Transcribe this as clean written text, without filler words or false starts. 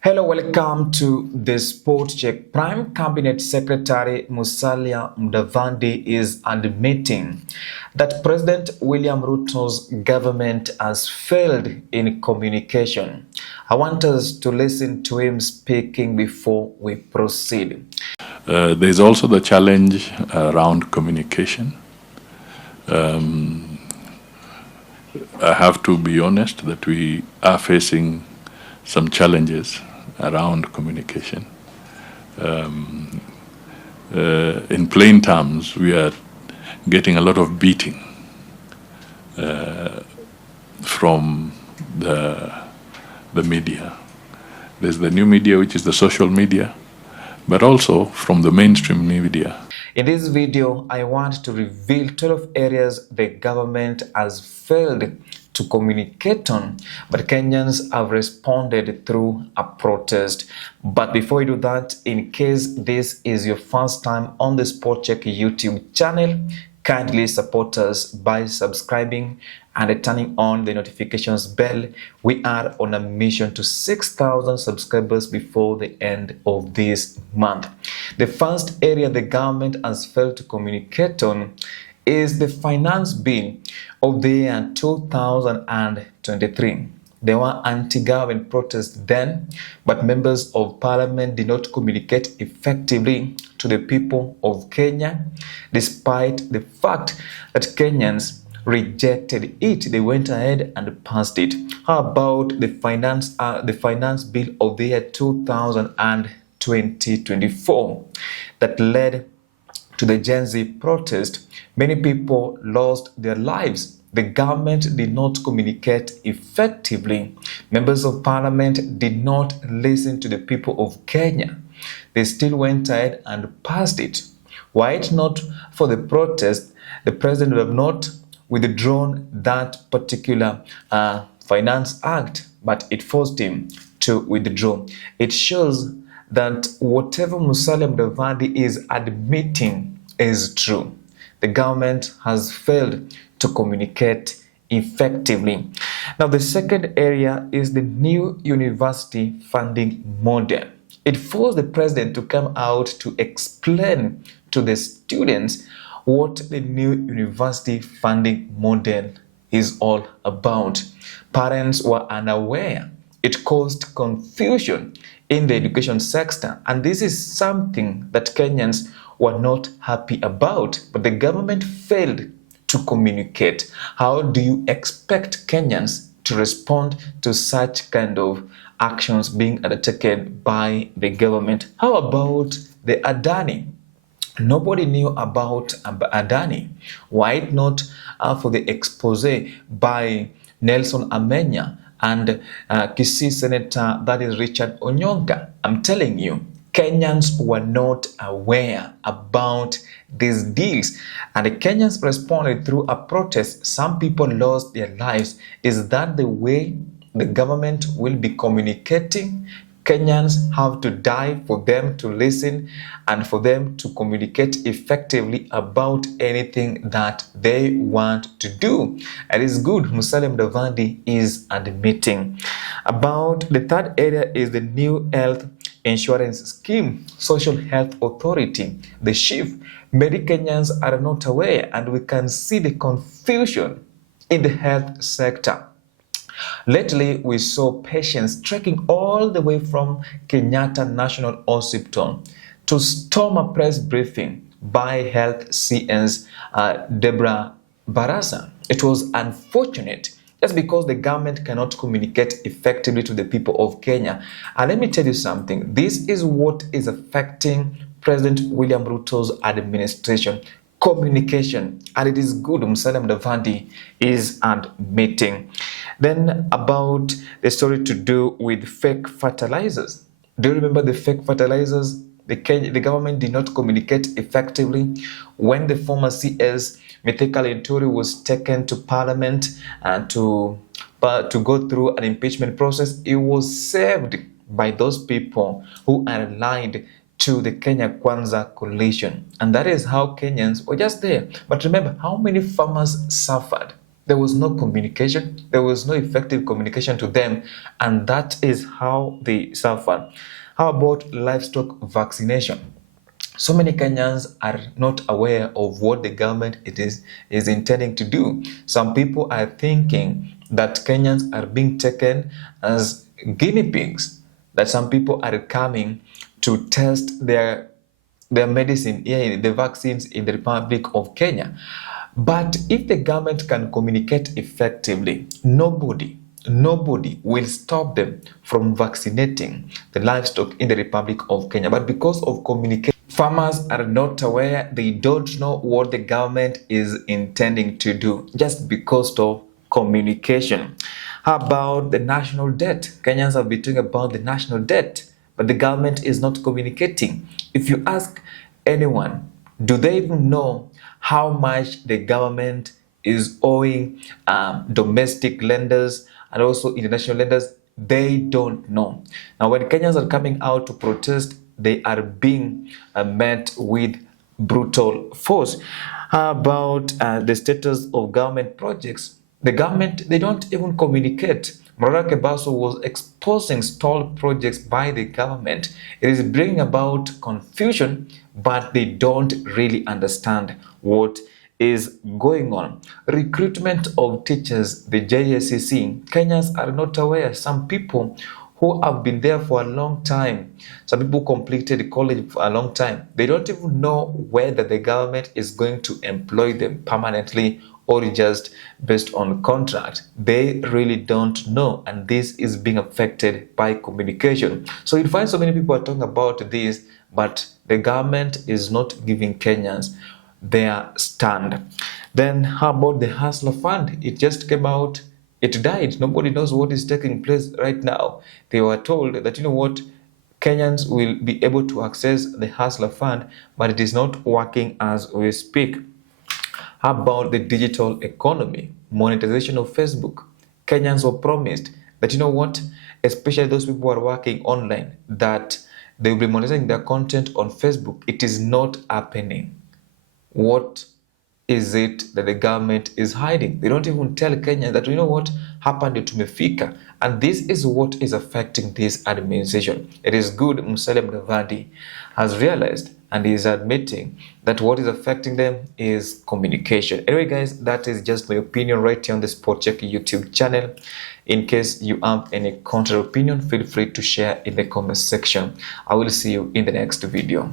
Hello, welcome to the Sport Check. Prime Cabinet Secretary Musalia Mudavadi is admitting that President William Ruto's government has failed in communication. I want us to listen to him speaking before we proceed. There's also the challenge around communication. I have to be honest that we are facing some challenges around communication. In plain terms, we are getting a lot of beating from the media. There's the new media, which is the social media, but also from the mainstream media. In this video, I want to reveal 12 areas the government has failed to communicate on, but Kenyans have responded through a protest. But before we do that, in case this is your first time on the Sport Check YouTube channel, kindly support us by subscribing and turning on the notifications bell. We are on a mission to 6,000 subscribers before the end of this month. The first area the government has failed to communicate on is the finance bill of the year 2023. There were anti-government protests then, but members of parliament did not communicate effectively to the people of Kenya, despite the fact that Kenyans rejected it. They went ahead and passed it. How about the finance bill of the year 2024 that led to the Gen Z protest? Many people lost their lives. The government did not communicate effectively. Members of parliament did not listen to the people of Kenya. They still went ahead and passed it. Were it not for the protest, the president would have not withdrawn that particular finance act, but it forced him to withdraw. It shows that whatever Musalia Mudavadi is admitting is true. The government has failed to communicate effectively. Now, the second area is the new university funding model. It forced the president to come out to explain to the students what the new university funding model is all about. Parents were unaware. It caused confusion in the education sector, and this is something that Kenyans were not happy about, but the government failed to communicate. How do you expect Kenyans to respond to such kind of actions being undertaken by the government? How about the Adani? Nobody knew about Adani. Why not for the expose by Nelson Amenya and Kisii Senator, that is Richard Onyonka? I'm telling you, Kenyans were not aware about these deals, and the Kenyans responded through a protest. Some people lost their lives. Is that the way the government will be communicating? Kenyans have to die for them to listen and for them to communicate effectively about anything that they want to do. And it's good Musalia Mudavadi is admitting. About the third area is the new health insurance scheme, Social Health Authority, the SHIF. Many Kenyans are not aware, and we can see the confusion in the health sector. Lately, we saw patients trekking all the way from Kenyatta National Hospital to storm a press briefing by Health CN's Deborah Barasa. It was unfortunate just because the government cannot communicate effectively to the people of Kenya. And let me tell you something. This is what is affecting President William Ruto's administration. Communication, and it is good Musalia Mudavadi is admitting. Then about the story to do with fake fertilizers. Do you remember the fake fertilizers? The government did not communicate effectively when the former CS Mithika Linturi was taken to parliament and to go through an impeachment process. It was saved by those people who are aligned to the Kenya Kwanza coalition. And that is how Kenyans were just there. But remember how many farmers suffered. There was no communication. There was no effective communication to them, and that is how they suffer. How about livestock vaccination? So many Kenyans are not aware of what the government is intending to do. Some people are thinking that Kenyans are being taken as guinea pigs, that some people are coming to test their medicine, the vaccines in the Republic of Kenya. But if the government can communicate effectively, nobody will stop them from vaccinating the livestock in the Republic of Kenya. But because of communication, farmers are not aware, they don't know what the government is intending to do just because of communication. How about the national debt? Kenyans have been talking about the national debt, but the government is not communicating. If you ask anyone, do they even know how much the government is owing domestic lenders and also international lenders? They don't know. Now, when Kenyans are coming out to protest, they are being met with brutal force. How about the status of government projects? The government, they don't even communicate. Morara Basso was exposing stalled projects by the government. It is bringing about confusion, but they don't really understand what is going on. Recruitment of teachers, the JSCC, Kenyans are not aware. Some people who have been there for a long time, some people completed college for a long time, they don't even know whether the government is going to employ them permanently or just based on contract. They really don't know, and this is being affected by communication. So you'll find so many people are talking about this, but the government is not giving Kenyans their stand. Then how about the Hustler Fund? It just came out, it died. Nobody knows what is taking place right now. They were told that, you know what, Kenyans will be able to access the Hustler Fund, but it is not working as we speak. How about the digital economy, monetization of Facebook? Kenyans were promised that, you know what, especially those people who are working online, that they will be monetizing their content on Facebook. It is not happening. What is it that the government is hiding? They don't even tell Kenya that, you know what happened to Tumefika. And this is what is affecting this administration. It is good Mudavadi has realized and is admitting that what is affecting them is communication. Anyway, guys, that is just my opinion right here on the Sport Check YouTube channel. In case you have any counter opinion, feel free to share in the comment section. I will see you in the next video.